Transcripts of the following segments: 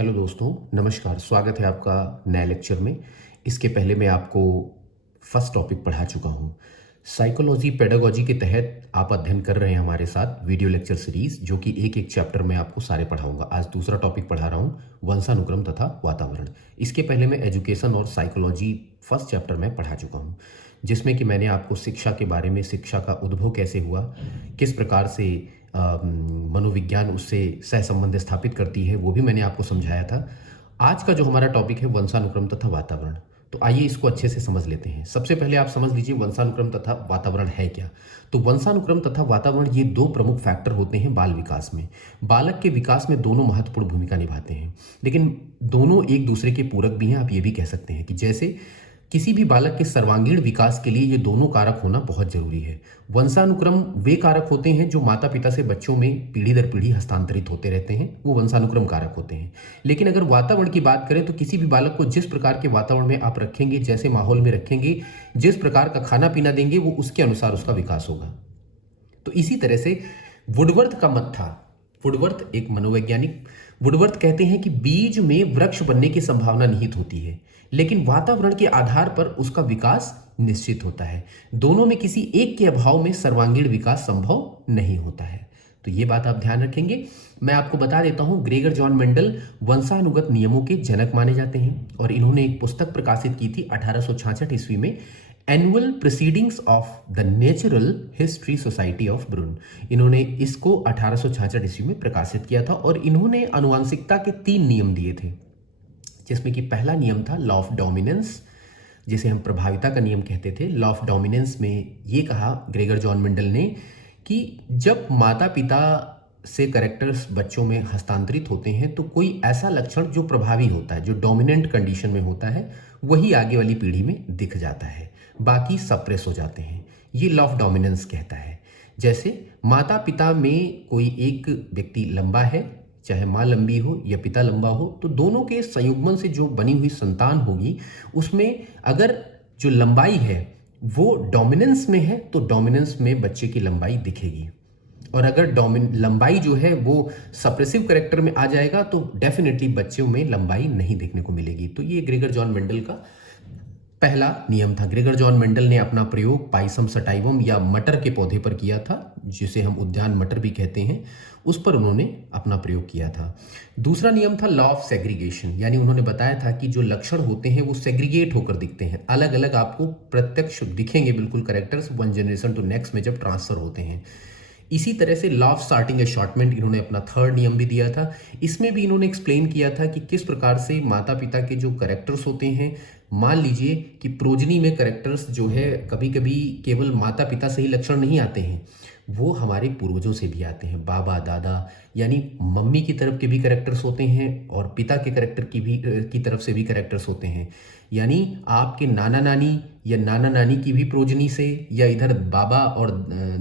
Hello दोस्तों, नमस्कार। स्वागत है आपका नए लेक्चर में। इसके पहले मैं आपको फर्स्ट टॉपिक पढ़ा चुका हूँ। साइकोलॉजी पेडागोजी के तहत आप अध्ययन कर रहे हैं हमारे साथ वीडियो लेक्चर सीरीज, जो कि एक एक चैप्टर में आपको सारे पढ़ाऊंगा। आज दूसरा टॉपिक पढ़ा रहा हूँ, वंशानुक्रम तथा वातावरण। इसके पहले मैं एजुकेशन और साइकोलॉजी फर्स्ट चैप्टर में पढ़ा चुका हूँ, जिसमें कि मैंने आपको शिक्षा के बारे में, शिक्षा का उद्भव कैसे हुआ, किस प्रकार से मनोविज्ञान उससे सहसंबंध स्थापित करती है, वो भी मैंने आपको समझाया था। आज का जो हमारा टॉपिक है वंशानुक्रम तथा वातावरण, तो आइए इसको अच्छे से समझ लेते हैं। सबसे पहले आप समझ लीजिए वंशानुक्रम तथा वातावरण है क्या। तो वंशानुक्रम तथा वातावरण ये दो प्रमुख फैक्टर होते हैं बाल विकास में। बालक के विकास में दोनों महत्वपूर्ण भूमिका निभाते हैं, लेकिन दोनों एक दूसरे के पूरक भी हैं। आप ये भी कह सकते हैं कि जैसे किसी भी बालक के सर्वांगीण विकास के लिए ये दोनों कारक होना बहुत जरूरी है। वंशानुक्रम वे कारक होते हैं जो माता पिता से बच्चों में पीढ़ी दर पीढ़ी हस्तांतरित होते रहते हैं, वो वंशानुक्रम कारक होते हैं। लेकिन अगर वातावरण की बात करें तो किसी भी बालक को जिस प्रकार के वातावरण में आप रखेंगे, जैसे माहौल में रखेंगे, जिस प्रकार का खाना पीना देंगे, वो उसके अनुसार उसका विकास होगा। तो इसी तरह से वुडवर्थ का मत था। वुडवर्थ एक मनोवैज्ञानिक, वुडवर्थ कहते हैं कि बीज में वृक्ष बनने की संभावना निहित होती है, लेकिन वातावरण के आधार पर उसका विकास निश्चित होता है। दोनों में किसी एक के अभाव में सर्वांगीण विकास संभव नहीं होता है। तो ये बात आप ध्यान रखेंगे। मैं आपको बता देता हूं, ग्रेगर जॉन मेंडल वंशानुगत नियमों के जनक माने जाते हैं और इन्होंने एक पुस्तक प्रकाशित की थी 1866 ईस्वी में, annual proceedings of the natural history society of Brunn. इन्होंने इसको 1866 ईस्वी में प्रकाशित किया था और इन्होंने आनुवंशिकता के 3 नियम दिए थे, जिसमें कि पहला नियम था लॉ ऑफ डोमिनेंस, जिसे हम प्रभाविता का नियम कहते थे। लॉ ऑफ डोमिनेंस में ये कहा ग्रेगर जॉन मेंडल ने कि जब माता पिता से कैरेक्टर्स बच्चों में हस्तांतरित होते हैं तो कोई ऐसा लक्षण जो प्रभावी होता है, जो डोमिनेंट कंडीशन में होता है, वही आगे वाली पीढ़ी में दिख जाता है, बाकी सप्रेस हो जाते हैं। ये लॉ ऑफ डोमिनेंस कहता है। जैसे माता पिता में कोई एक व्यक्ति लंबा है, चाहे माँ लंबी हो या पिता लंबा हो, तो दोनों के संयुग्मन से जो बनी हुई संतान होगी, उसमें अगर जो लंबाई है वो डोमिनेंस में है तो डोमिनेंस में बच्चे की लंबाई दिखेगी, और अगर लंबाई जो है वो सप्रेसिव करेक्टर में आ जाएगा तो डेफिनेटली बच्चों में लंबाई नहीं देखने को मिलेगी। तो ये ग्रेगर जॉन मेंडल का पहला नियम था। ग्रेगर जॉन मेंडल ने अपना प्रयोग पाइसम सटाइवम या मटर के पौधे पर किया था, जिसे हम उद्यान मटर भी कहते हैं, उस पर उन्होंने अपना प्रयोग किया था। दूसरा नियम था लॉ ऑफ सेग्रीगेशन, यानी उन्होंने बताया था कि जो लक्षण होते हैं वो सेग्रीगेट होकर दिखते हैं, अलग अलग आपको प्रत्यक्ष दिखेंगे बिल्कुल characters one generation to next में जब ट्रांसफर होते हैं। इसी तरह से लॉ ऑफ स्टार्टिंग अशॉर्टमेंट इन्होंने अपना थर्ड नियम भी दिया था। इसमें भी इन्होंने एक्सप्लेन किया था कि किस प्रकार से माता पिता के जो करेक्टर्स होते हैं, मान लीजिए कि प्रोजनी में करेक्टर्स जो है कभी कभी केवल माता पिता से ही लक्षण नहीं आते हैं, वो हमारे पूर्वजों से भी आते हैं, बाबा दादा यानी मम्मी की तरफ के भी करेक्टर्स होते हैं और पिता के करेक्टर की तरफ से भी करेक्टर्स होते हैं। यानी आपके नाना नानी या नाना नानी की भी प्रोजनी से, या इधर बाबा और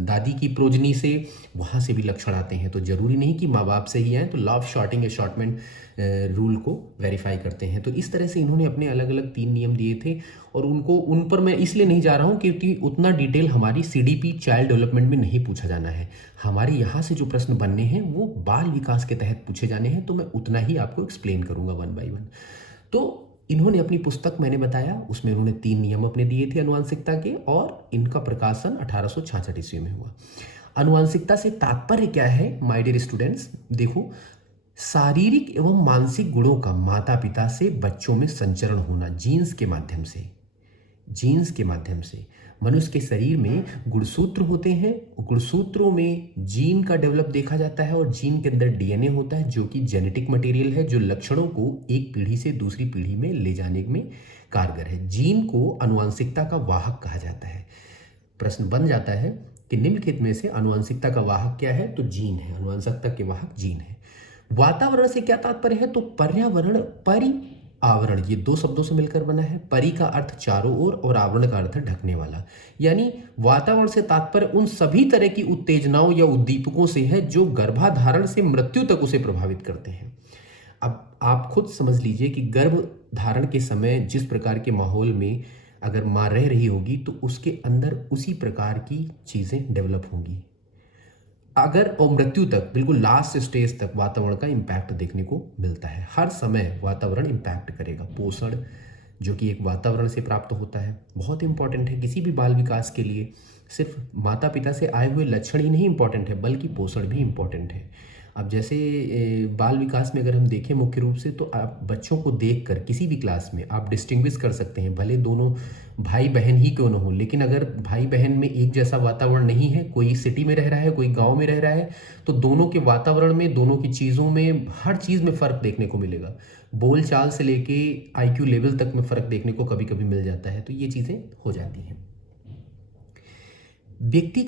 दादी की प्रोजनी से, वहाँ से भी लक्षण आते हैं। तो जरूरी नहीं कि माँ बाप से ही आए। तो law of shorting assortment rule को वेरीफाई करते हैं। तो इस तरह से इन्होंने अपने अलग अलग 3 नियम दिए थे, और उन पर मैं इसलिए नहीं जा रहा हूँ क्योंकि उतना डिटेल हमारी सीडीपी चाइल्ड डेवलपमेंट में नहीं पूछा जाना है। हमारे यहाँ से जो प्रश्न बनने हैं वो बाल विकास के तहत पूछे जाने हैं, तो मैं उतना ही आपको एक्सप्लेन करूंगा 1 बाय 1। तो इन्होंने अपनी पुस्तक, मैंने बताया, उसमें उन्होंने 3 नियम अपने दिए थे आनुवंशिकता के, और इनका प्रकाशन 1866 ईस्वी में हुआ। आनुवंशिकता से तात्पर्य क्या है माय डियर स्टूडेंट्स? देखो, शारीरिक एवं मानसिक गुणों का माता पिता से बच्चों में संचरण होना जीन्स के माध्यम से। जीन्स के माध्यम से मनुष्य के शरीर में गुणसूत्र होते हैं, गुणसूत्रों में जीन का डेवलप देखा जाता है, और जीन के अंदर डीएनए होता है जो कि जेनेटिक मटेरियल है, जो लक्षणों को एक पीढ़ी से दूसरी पीढ़ी में ले जाने में कारगर है। जीन को आनुवंशिकता का वाहक कहा जाता है। प्रश्न बन जाता है कि निम्नलिखित में से आनुवंशिकता का वाहक क्या है? तो जीन है, आनुवंशिकता के वाहक जीन है। वातावरण से क्या तात्पर्य है? तो पर्यावरण, आवरण, ये 2 शब्दों से मिलकर बना है। परि का अर्थ चारों ओर और आवरण का अर्थ ढकने वाला। यानी वातावरण से तात्पर्य उन सभी तरह की उत्तेजनाओं या उद्दीपकों से है जो गर्भाधारण से मृत्यु तक उसे प्रभावित करते हैं। अब आप खुद समझ लीजिए कि गर्भ धारण के समय जिस प्रकार के माहौल में अगर माँ रह रही होगी तो उसके अंदर उसी प्रकार की चीजें डेवलप होंगी। अगर और मृत्यु तक, बिल्कुल लास्ट स्टेज तक वातावरण का इम्पैक्ट देखने को मिलता है। हर समय वातावरण इम्पैक्ट करेगा। पोषण जो कि एक वातावरण से प्राप्त होता है, बहुत इंपॉर्टेंट है किसी भी बाल विकास के लिए। सिर्फ माता पिता से आए हुए लक्षण ही नहीं इंपॉर्टेंट है, बल्कि पोषण भी इंपॉर्टेंट है। अब जैसे बाल विकास में अगर हम देखें मुख्य रूप से, तो आप बच्चों को देखकर किसी भी क्लास में आप डिस्टिंग्विश कर सकते हैं, भले दोनों भाई बहन ही क्यों ना हो। लेकिन अगर भाई बहन में एक जैसा वातावरण नहीं है, कोई सिटी में रह रहा है, कोई गांव में रह रहा है, तो दोनों के वातावरण में, दोनों की चीज़ों में, हर चीज़ में फ़र्क देखने को मिलेगा। बोल चाल से लेके आईक्यू लेवल तक में फ़र्क देखने को कभी कभी मिल जाता है। तो ये चीज़ें हो जाती हैं। व्यक्ति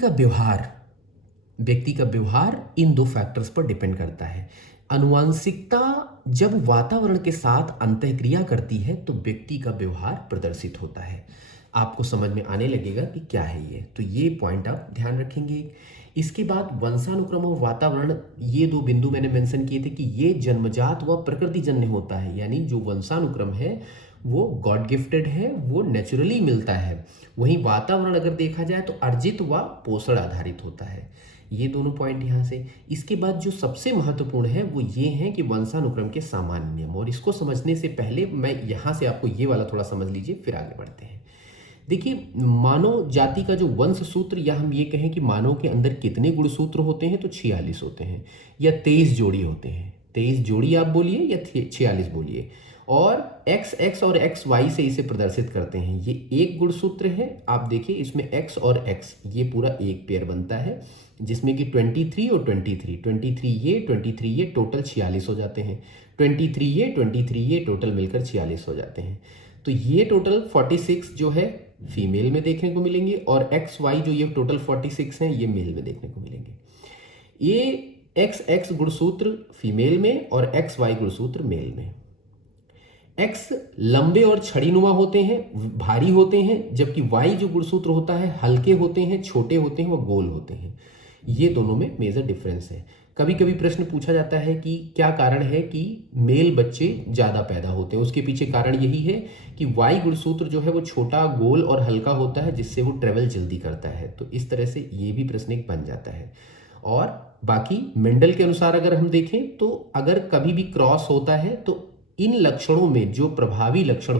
का व्यवहार इन दो फैक्टर्स पर डिपेंड करता है। आनुवंशिकता जब वातावरण के साथ अंतःक्रिया करती है तो व्यक्ति का व्यवहार प्रदर्शित होता है। आपको समझ में आने लगेगा कि क्या है ये, तो ये पॉइंट आप ध्यान रखेंगे। इसके बाद वंशानुक्रम और वातावरण, ये दो बिंदु मैंने मेंशन किए थे कि ये जन्मजात व प्रकृतिजन्य होता है। यानी जो वंशानुक्रम है वो गॉड गिफ्टेड है, वो नेचुरली मिलता है। वहीं वातावरण अगर देखा जाए तो अर्जित व पोषण आधारित होता है। ये दोनों पॉइंट यहाँ से। इसके बाद जो सबसे महत्वपूर्ण है वो ये है कि वंशानुक्रम के सामान्य नियम। और इसको समझने से पहले मैं यहाँ से आपको ये वाला थोड़ा समझ लीजिए, फिर आगे बढ़ते हैं। देखिए, मानव जाति का जो वंश सूत्र, या हम ये कहें कि मानव के अंदर कितने गुणसूत्र होते हैं, तो 46 होते हैं या 23 जोड़ी होते हैं। 23 जोड़ी आप बोलिए या 46 बोलिए। और XX और XY से इसे प्रदर्शित करते हैं। ये एक गुणसूत्र है। आप देखिए इसमें X और X ये पूरा एक पेयर बनता है, जिसमें कि 23 और 23 ये टोटल 46 हो जाते हैं। 23 ये टोटल मिलकर 46 हो जाते हैं। तो ये टोटल 46 जो है फीमेल में देखने को मिलेंगे, और XY जो ये टोटल 46 हैं ये मेल में देखने को मिलेंगे। ये XX गुणसूत्र फीमेल में और XY गुणसूत्र मेल में। X लंबे और छड़ीनुमा होते हैं, भारी होते हैं, जबकि Y जो गुणसूत्र होता है हल्के होते हैं, छोटे होते हैं, वह गोल होते हैं। ये दोनों में मेजर डिफरेंस है। कभी कभी प्रश्न पूछा जाता है कि क्या कारण है कि मेल बच्चे ज़्यादा पैदा होते हैं। उसके पीछे कारण यही है कि Y गुणसूत्र जो है वो छोटा, गोल और हल्का होता है, जिससे वो ट्रेवल जल्दी करता है। तो इस तरह से ये भी प्रश्न एक बन जाता है। और बाकी मेंडल के अनुसार अगर हम देखें तो अगर कभी भी क्रॉस होता है तो इन लक्षणों में जो प्रभावी लक्षण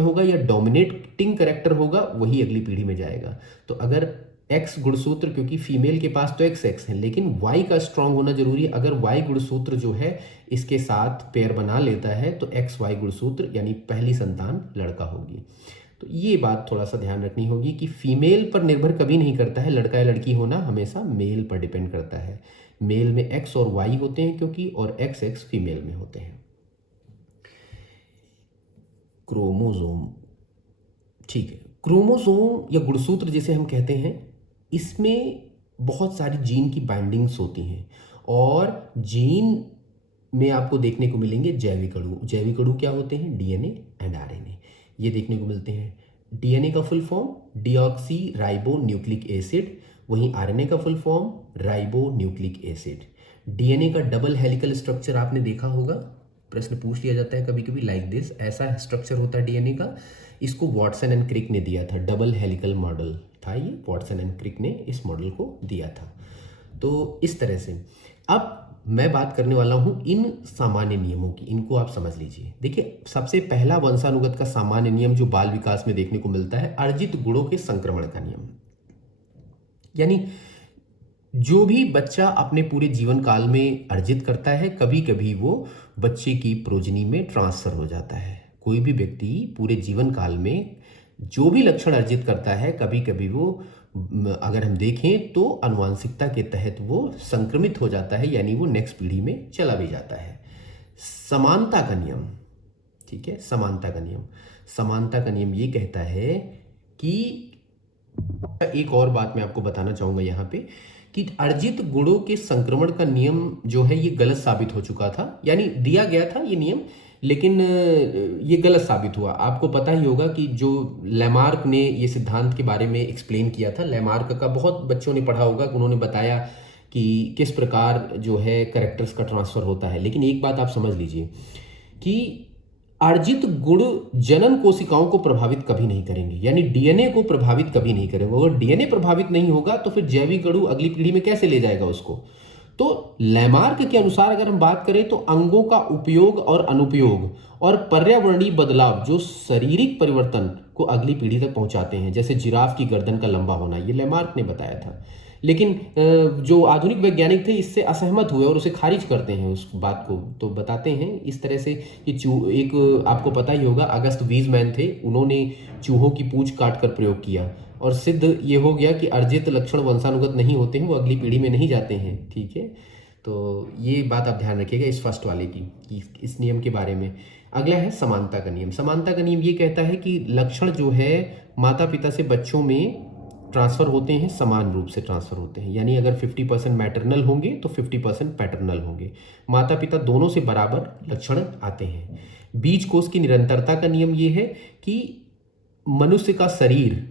होगा या डोमिनेटिंग कैरेक्टर होगा, वही अगली पीढ़ी में जाएगा। तो अगर X गुणसूत्र, क्योंकि फीमेल के पास तो XX है, लेकिन Y का स्ट्रांग होना जरूरी है। अगर Y गुणसूत्र जो है इसके साथ पेयर बना लेता है तो XY गुणसूत्र यानी पहली संतान लड़का होगी। तो ये बात थोड़ा सा ध्यान रखनी होगी कि फीमेल पर निर्भर कभी नहीं करता है, लड़का या लड़की होना हमेशा मेल पर डिपेंड करता है। मेल में X और Y होते हैं क्योंकि, और XX फीमेल में होते हैं। क्रोमोसोम, ठीक है। क्रोमोसोम या गुणसूत्र जिसे हम कहते हैं, इसमें बहुत सारी जीन की बाइंडिंग्स होती हैं, और जीन में आपको देखने को मिलेंगे जैविक अणु। जैविक अणु क्या होते हैं? DNA एंड RNA, ये देखने को मिलते हैं। DNA का full form deoxy ribo nucleic acid, वहीं RNA का full form ribo nucleic acid. DNA का डबल हेलिकल स्ट्रक्चर आपने देखा होगा, प्रश्न पूछ लिया जाता है कभी कभी लाइक दिस, ऐसा स्ट्रक्चर होता है DNA का। इसको वॉटसन एंड क्रिक ने दिया था, डबल हेलिकल मॉडल था ये, वॉटसन एंड क्रिक ने इस मॉडल को दिया था। तो इस तरह से अब मैं बात करने वाला हूं इन सामान्य नियमों की, इनको आप समझ लीजिए। देखिए, सबसे पहला वंशानुगत का सामान्य नियम जो बाल विकास में देखने को मिलता है, अर्जित गुणों के संक्रमण का नियम। यानी जो भी बच्चा अपने पूरे जीवन काल में अर्जित करता है, कभी कभी वो बच्चे की प्रोजनी में ट्रांसफर हो जाता है। कोई भी व्यक्ति पूरे जीवन काल में जो भी लक्षण अर्जित करता है, कभी कभी वो, अगर हम देखें तो आनुवंशिकता के तहत वो संक्रमित हो जाता है, यानी वो नेक्स्ट पीढ़ी में चला भी जाता है। समानता का नियम, ठीक है, समानता का नियम ये कहता है कि, एक और बात मैं आपको बताना चाहूंगा यहाँ पे, कि अर्जित गुणों के संक्रमण का नियम जो है ये गलत साबित हो चुका था। यानी दिया गया था ये नियम, लेकिन ये गलत साबित हुआ। आपको पता ही होगा कि जो लैमार्क ने ये सिद्धांत के बारे में एक्सप्लेन किया था, लैमार्क का बहुत बच्चों ने पढ़ा होगा, उन्होंने बताया कि किस प्रकार जो है कैरेक्टर्स का ट्रांसफर होता है। लेकिन एक बात आप समझ लीजिए कि अर्जित गुण जनन कोशिकाओं को प्रभावित कभी नहीं करेंगे, यानी डीएनए को प्रभावित कभी नहीं करेंगे। अगर डीएनए प्रभावित नहीं होगा तो फिर जैविक अणु अगली पीढ़ी में कैसे ले जाएगा उसको। तो लैमार्क के अनुसार अगर हम बात करें तो अंगों का उपयोग और अनुपयोग और पर्यावरणीय बदलाव जो शारीरिक परिवर्तन को अगली पीढ़ी तक पहुंचाते हैं, जैसे जिराफ की गर्दन का लंबा होना, ये लैमार्क ने बताया था। लेकिन जो आधुनिक वैज्ञानिक थे इससे असहमत हुए और उसे खारिज करते हैं उस बात को। तो बताते हैं इस तरह से कि एक आपको पता ही होगा, अगस्त वीजमैन थे, उन्होंने चूहों की पूंछ काट कर प्रयोग किया और सिद्ध ये हो गया कि अर्जित लक्षण वंशानुगत नहीं होते हैं, वो अगली पीढ़ी में नहीं जाते हैं। ठीक है, तो ये बात आप ध्यान रखिएगा इस फर्स्ट वाले की, कि इस नियम के बारे में। अगला है समानता का नियम। समानता का नियम ये कहता है कि लक्षण जो है माता पिता से बच्चों में ट्रांसफर होते हैं, समान रूप से ट्रांसफर होते हैं। यानी अगर 50% मैटरनल होंगे तो 50% पैटर्नल होंगे। माता पिता दोनों से बराबर लक्षण आते हैं। बीज कोष की निरंतरता का नियम ये है कि मनुष्य का शरीर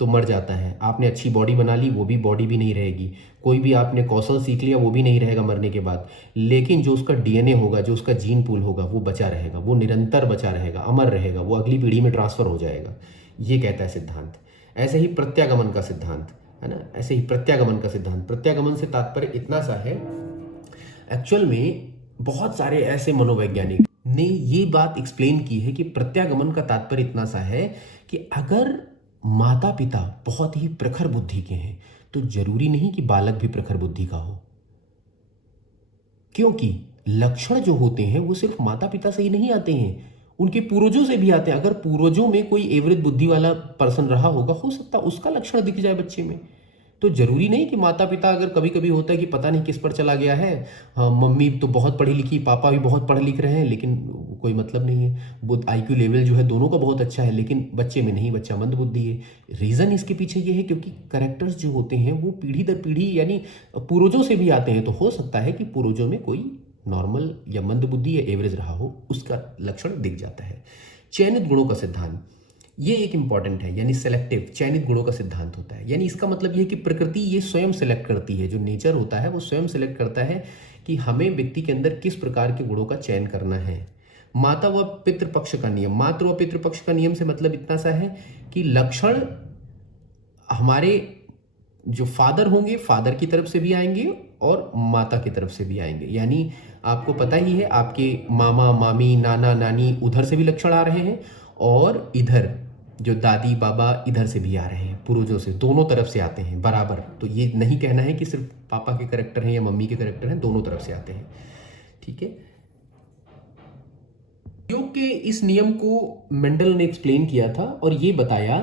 तो मर जाता है, आपने अच्छी बॉडी बना ली वो भी बॉडी भी नहीं रहेगी, कोई भी आपने कौशल सीख लिया वो भी नहीं रहेगा मरने के बाद, लेकिन जो उसका डीएनए होगा, जो उसका जीन पूल होगा वो बचा रहेगा, वो निरंतर बचा रहेगा, अमर रहेगा, वो अगली पीढ़ी में ट्रांसफर हो जाएगा। ये कहता है सिद्धांत। ऐसे ही प्रत्यागमन का सिद्धांत है ना, ऐसे ही प्रत्यागमन का सिद्धांत, प्रत्यागमन से तात्पर्य इतना सा है, एक्चुअल में बहुत सारे ऐसे मनोवैज्ञानिक ने ये बात एक्सप्लेन की है कि प्रत्यागमन का तात्पर्य इतना सा है कि अगर माता पिता बहुत ही प्रखर बुद्धि के हैं तो जरूरी नहीं कि बालक भी प्रखर बुद्धि का हो, क्योंकि लक्षण जो होते हैं वो सिर्फ माता पिता से ही नहीं आते हैं, उनके पूर्वजों से भी आते हैं। अगर पूर्वजों में कोई एवरेज बुद्धि वाला पर्सन रहा होगा, हो सकता है उसका लक्षण दिख जाए बच्चे में। तो जरूरी नहीं कि माता पिता, अगर कभी कभी होता है कि पता नहीं किस पर चला गया है, हाँ, मम्मी तो बहुत पढ़ी लिखी, पापा भी बहुत पढ़ लिख रहे हैं, लेकिन कोई मतलब नहीं है, वो आईक्यू लेवल जो है दोनों का बहुत अच्छा है, लेकिन बच्चे में नहीं, बच्चा मंद बुद्धि है। रीज़न इसके पीछे ये है क्योंकि करेक्टर्स जो होते हैं वो पीढ़ी दर पीढ़ी यानी पूर्वजों से भी आते हैं। तो हो सकता है कि पूर्वजों में कोई नॉर्मल या मंद बुद्धि या एवरेज रहा हो, उसका लक्षण दिख जाता है। चयनित गुणों का सिद्धांत, ये एक इंपॉर्टेंट है, यानी सेलेक्टिव चयनित गुणों का सिद्धांत होता है। यानी इसका मतलब ये कि प्रकृति ये स्वयं सेलेक्ट करती है, जो नेचर होता है वो स्वयं सेलेक्ट करता है कि हमें व्यक्ति के अंदर किस प्रकार के गुणों का चयन करना है। माता व पितृपक्ष का नियम, मातृ व पितृपक्ष का नियम से मतलब इतना सा है कि लक्षण हमारे जो फादर होंगे, फादर की तरफ से भी आएंगे और माता की तरफ से भी आएंगे। यानी आपको पता ही है, आपके मामा मामी नाना नानी उधर से भी लक्षण आ रहे हैं और इधर जो दादी बाबा इधर से भी आ रहे हैं, पूर्वजों से, दोनों तरफ से आते हैं बराबर। तो ये नहीं कहना है कि सिर्फ पापा के करेक्टर हैं या मम्मी के करेक्टर हैं, दोनों तरफ से आते हैं। ठीक है, योग के इस नियम को मेंडल ने एक्सप्लेन किया था और ये बताया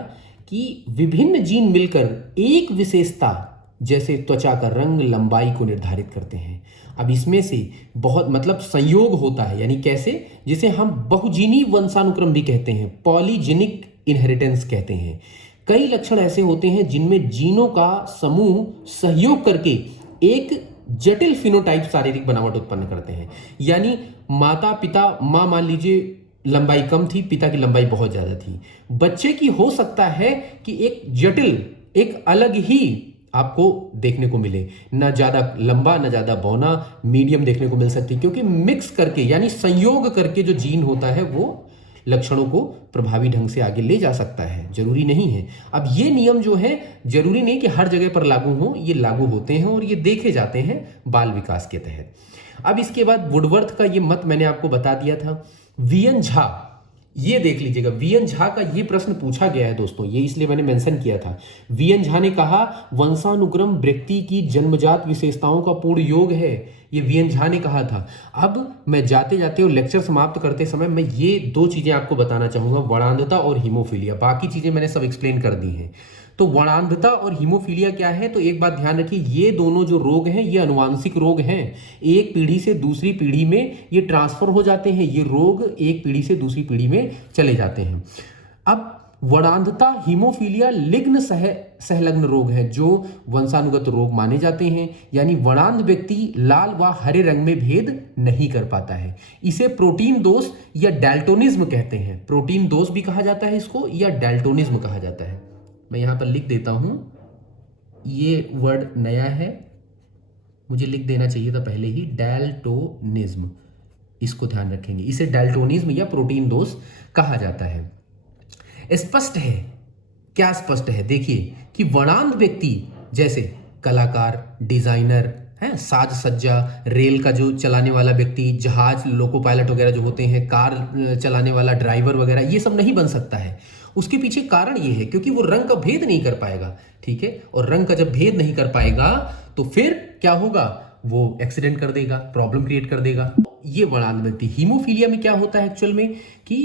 कि विभिन्न जीन मिलकर एक विशेषता जैसे त्वचा का रंग, लंबाई को निर्धारित करते हैं। अब इसमें से बहुत मतलब संयोग होता है, यानी कैसे, जिसे हम बहुजीनी वंशानुक्रम भी कहते हैं, पॉलीजेनिक इनहेरिटेंस कहते हैं। कई लक्षण ऐसे होते हैं जिनमें जीनों का समूह सहयोग करके एक जटिल फिनोटाइप शारीरिक बनावट उत्पन्न करते हैं। यानी माता पिता, माँ मान लीजिए लंबाई कम थी, पिता की लंबाई बहुत ज्यादा थी, बच्चे की हो सकता है कि एक जटिल, एक अलग ही आपको देखने को मिले, ना ज्यादा लंबा ना ज्यादा बौना, मीडियम देखने को मिल सकती है, क्योंकि मिक्स करके यानी संयोग करके जो जीन होता है वो लक्षणों को प्रभावी ढंग से आगे ले जा सकता है, जरूरी नहीं है। अब ये नियम जो है जरूरी नहीं कि हर जगह पर लागू हो, ये लागू होते हैं और ये देखे जाते हैं बाल विकास के तहत। अब इसके बाद वुडवर्थ का ये मत मैंने आपको बता दिया था। वीएन झा, ये देख लीजिएगा, वीएन झा का ये प्रश्न पूछा गया है दोस्तों, ये इसलिए मैंने मेंशन किया था। वीएन झा ने कहा वंशानुक्रम व्यक्ति की जन्मजात विशेषताओं का पूर्ण योग है, ये वीएन झा ने कहा था। अब मैं जाते जाते और लेक्चर समाप्त करते समय मैं ये दो चीजें आपको बताना चाहूंगा, वर्णांधता और हीमोफीलिया। बाकी चीजें मैंने सब एक्सप्लेन कर दी हैं। तो वर्णांधता और हीमोफीलिया क्या है, तो एक बात ध्यान रखिए, ये दोनों जो रोग हैं ये अनुवांशिक रोग हैं, एक पीढ़ी से दूसरी पीढ़ी में ये ट्रांसफर हो जाते हैं, ये रोग एक पीढ़ी से दूसरी पीढ़ी में चले जाते हैं। अब वर्णांधता, हीमोफीलिया लिग्न सहलग्न रोग है जो वंशानुगत रोग माने जाते हैं, यानी वर्णांध व्यक्ति लाल व हरे रंग में भेद नहीं कर पाता है। इसे प्रोटीन दोष या डैल्टोनिज्म कहते हैं, प्रोटीन दोष भी कहा जाता है इसको, या डैल्टोनिज्म कहा जाता है। मैं यहां पर लिख देता हूं, ये वर्ड नया है, मुझे लिख देना चाहिए था पहले ही, डैल्टोनिज्म। इसको ध्यान रखेंगे। इसे डाल्टोनिज्म या प्रोटीन दोष कहा जाता है। स्पष्ट है, क्या स्पष्ट है? देखिए कि वर्णांध व्यक्ति जैसे कलाकार, डिजाइनर है, साज सज्जा, रेल का जो चलाने वाला व्यक्ति, जहाज लोको पायलट वगैरह जो होते हैं, कार चलाने वाला ड्राइवर वगैरह, ये सब नहीं बन सकता है। उसके पीछे कारण ये है क्योंकि वो रंग का भेद नहीं कर पाएगा, ठीक है। और रंग का जब भेद नहीं कर पाएगा तो फिर क्या होगा, वो एक्सीडेंट कर देगा, प्रॉब्लम क्रिएट कर देगा। ये वर्णांध व्यक्ति। हीमोफीलिया में क्या होता है एक्चुअल में कि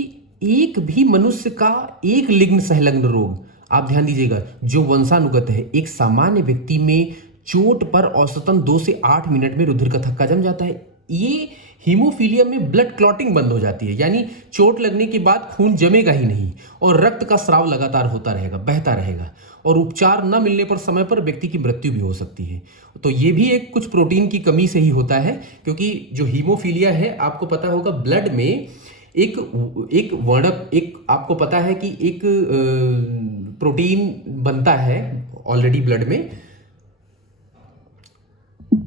एक भी मनुष्य का एक लिंग संलग्न रोग, आप ध्यान दीजिएगा, जो वंशानुगत है, एक सामान्य व्यक्ति में चोट पर औसतन 2 से 8 मिनट में रुधिर का थक्का जम जाता है। ये हीमोफीलिया में ब्लड क्लॉटिंग बंद हो जाती है, यानी चोट लगने के बाद खून जमेगा ही नहीं और रक्त का स्राव लगातार होता रहेगा, बहता रहेगा, और उपचार न मिलने पर समय पर व्यक्ति की मृत्यु भी हो सकती है। तो ये भी एक कुछ प्रोटीन की कमी से ही होता है, क्योंकि जो हीमोफीलिया है, आपको पता होगा ब्लड में एक वर्णक, एक आपको पता है कि एक प्रोटीन बनता है ऑलरेडी ब्लड में।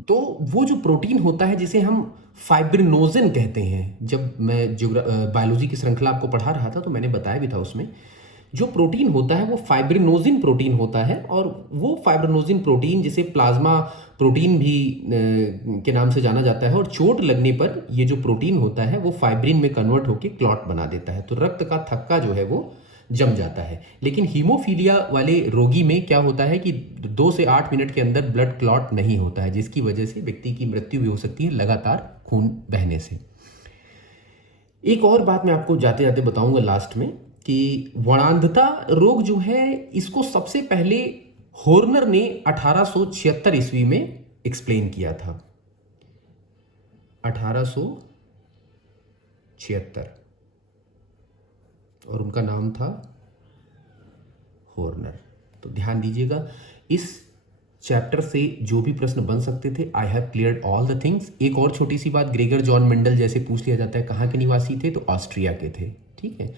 तो वो जो प्रोटीन होता है जिसे हम फाइब्रिनोजन कहते हैं, जब मैं बायोलॉजी की श्रृंखला आपको पढ़ा रहा था तो मैंने बताया भी था, उसमें जो प्रोटीन होता है वो फाइब्रिनोजिन प्रोटीन होता है। और वो फाइब्रिनोजिन प्रोटीन, जिसे प्लाज्मा प्रोटीन भी के नाम से जाना जाता है, और चोट लगने पर ये जो प्रोटीन होता है वो फाइब्रिन में कन्वर्ट होकर क्लॉट बना देता है, तो रक्त का थक्का जो है वो जम जाता है। लेकिन हीमोफीलिया वाले रोगी में क्या होता है कि 2 से 8 मिनट के अंदर ब्लड क्लॉट नहीं होता है, जिसकी वजह से व्यक्ति की मृत्यु भी हो सकती है लगातार खून बहने से। एक और बात मैं आपको जाते जाते बताऊंगा लास्ट में, कि वर्णांधता रोग जो है, इसको सबसे पहले हॉर्नर ने 1876 ईस्वी में एक्सप्लेन किया था। 1876, और उनका नाम था हॉर्नर। तो ध्यान दीजिएगा, इस चैप्टर से जो भी प्रश्न बन सकते थे, I have cleared all the things. एक और छोटी सी बात, ग्रेगर जॉन मेंडल जैसे पूछ लिया जाता है कहाँ के निवासी थे, तो ऑस्ट्रिया के थे, ठीक है,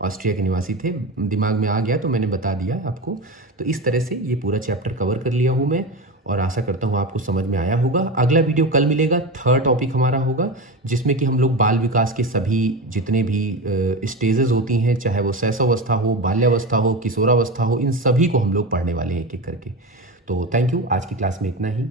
ऑस्ट्रिया के निवासी थे। दिमाग में आ गया तो मैंने बता दिया आपको। तो इस तरह से ये पूरा चैप्टर कवर कर लिया हूँ मैं, और आशा करता हूँ आपको समझ में आया होगा। अगला वीडियो कल मिलेगा, 3rd टॉपिक हमारा होगा, जिसमें कि हम लोग बाल विकास के सभी जितने भी स्टेजेस होती हैं, चाहे वो शैशवावस्था हो, बाल्यावस्था हो, किशोरावस्था हो, इन सभी को हम लोग पढ़ने वाले हैं एक एक करके। तो थैंक यू, आज की क्लास में इतना ही।